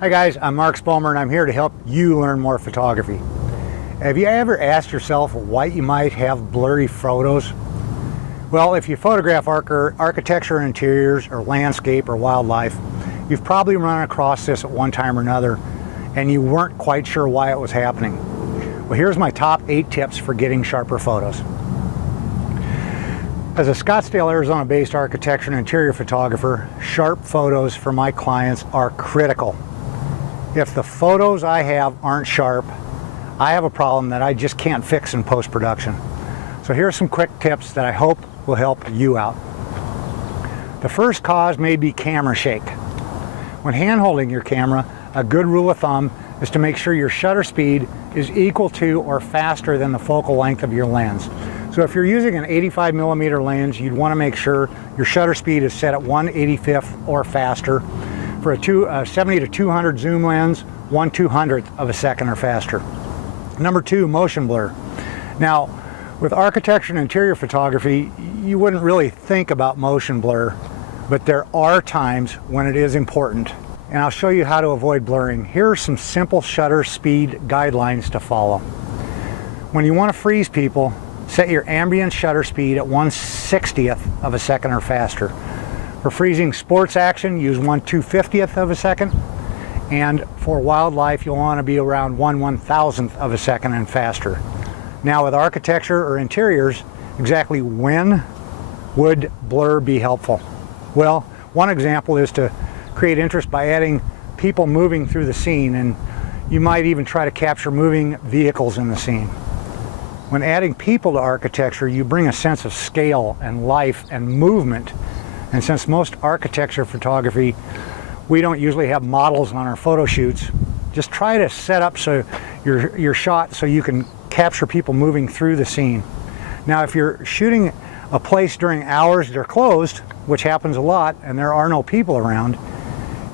Hi guys, I'm Mark Spalmer and I'm here to help you learn more photography. Have you ever asked yourself why you might have blurry photos? Well, if you photograph architecture, interiors, or landscape or wildlife, you've probably run across this at one time or another and you weren't quite sure why it was happening. Well, here's my top 8 tips for getting sharper photos. As a Scottsdale, Arizona-based architecture and interior photographer, sharp photos for my clients are critical. If the photos I have aren't sharp, I have a problem that I just can't fix in post-production. So here's some quick tips that I hope will help you out. The first cause may be camera shake. When hand-holding your camera, a good rule of thumb is to make sure your shutter speed is equal to or faster than the focal length of your lens. So if you're using an 85mm lens, you'd want to make sure your shutter speed is set at 1/85th or faster. For a 70 to 200 zoom lens, 1/200th of a second or faster. Number 2, motion blur. Now, with architecture and interior photography, you wouldn't really think about motion blur, but there are times when it is important. And I'll show you how to avoid blurring. Here are some simple shutter speed guidelines to follow. When you want to freeze people, set your ambient shutter speed at 1/60th of a second or faster. For freezing sports action, use 1/250th of a second. And for wildlife, you'll want to be around 1/1000th of a second and faster. Now with architecture or interiors, exactly when would blur be helpful? Well, one example is to create interest by adding people moving through the scene, and you might even try to capture moving vehicles in the scene. When adding people to architecture, you bring a sense of scale and life and movement. And since most architecture photography, we don't usually have models on our photo shoots, just try to set up so your shot so you can capture people moving through the scene. Now, if you're shooting a place during hours they're closed, which happens a lot, and there are no people around,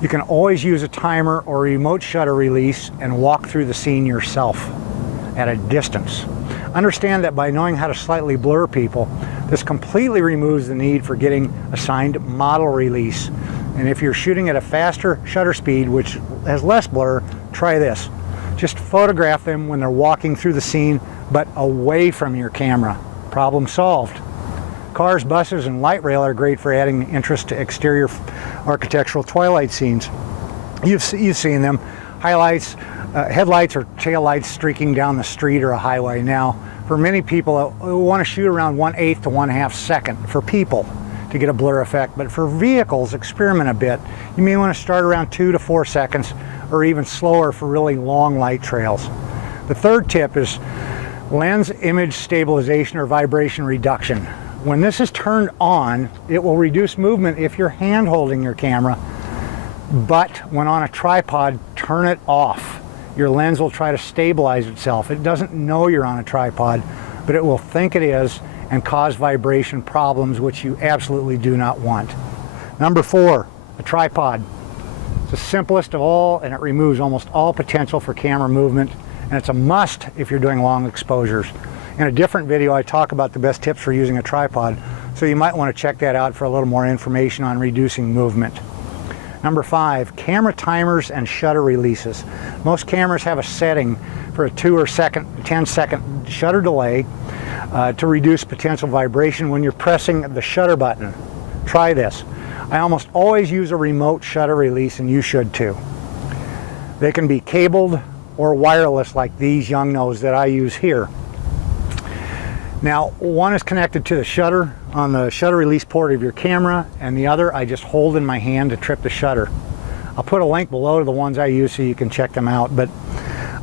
you can always use a timer or remote shutter release and walk through the scene yourself at a distance. Understand that by knowing how to slightly blur people, this completely removes the need for getting assigned model release. And if you're shooting at a faster shutter speed, which has less blur, try this. Just photograph them when they're walking through the scene, but away from your camera. Problem solved. Cars, buses, and light rail are great for adding interest to exterior architectural twilight scenes. You've seen them. Highlights, headlights or taillights streaking down the street or a highway. Now, for many people, we want to shoot around 1/8 to 1/2 second for people to get a blur effect. But for vehicles, experiment a bit. You may want to start around 2 to 4 seconds or even slower for really long light trails. The third tip is lens image stabilization or vibration reduction. When this is turned on, it will reduce movement if you're hand holding your camera. But when on a tripod, turn it off. Your lens will try to stabilize itself. It doesn't know you're on a tripod, but it will think it is and cause vibration problems, which you absolutely do not want. Number 4, a tripod. It's the simplest of all, and it removes almost all potential for camera movement, and it's a must if you're doing long exposures. In a different video, I talk about the best tips for using a tripod, so you might want to check that out for a little more information on reducing movement. Number 5, camera timers and shutter releases. Most cameras have a setting for a 2 or 10 second shutter delay to reduce potential vibration when you're pressing the shutter button. Try this. I almost always use a remote shutter release, and you should too. They can be cabled or wireless like these Yongnuos that I use here. Now, one is connected to the shutter on the shutter release port of your camera, and the other I just hold in my hand to trip the shutter. I'll put a link below to the ones I use so you can check them out, but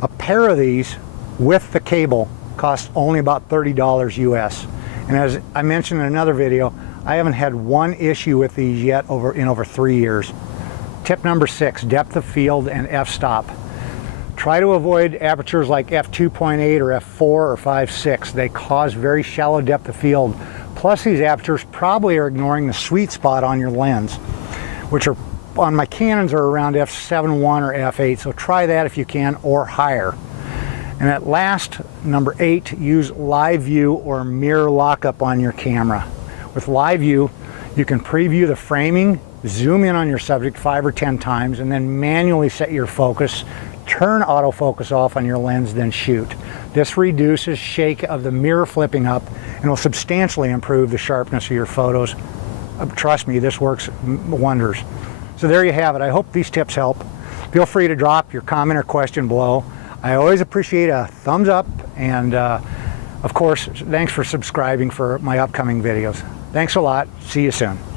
a pair of these with the cable costs only about $30 US. And as I mentioned in another video, I haven't had one issue with these yet in over 3 years. Tip number 6, depth of field and f-stop. Try to avoid apertures like f2.8 or f4 or 5.6. They cause very shallow depth of field. Plus, these apertures probably are ignoring the sweet spot on your lens, which are on my Canons are around f7.1 or f8. So try that if you can, or higher. And at last, number 8, use live view or mirror lockup on your camera. With live view, you can preview the framing zoom in on your subject 5 or 10 times, and then manually set your focus, turn autofocus off on your lens, then shoot. This reduces shake of the mirror flipping up and will substantially improve the sharpness of your photos. Trust me, this works wonders. So there you have it. I hope these tips help. Feel free to drop your comment or question below. I always appreciate a thumbs up, and of course, thanks for subscribing for my upcoming videos. Thanks a lot. See you soon.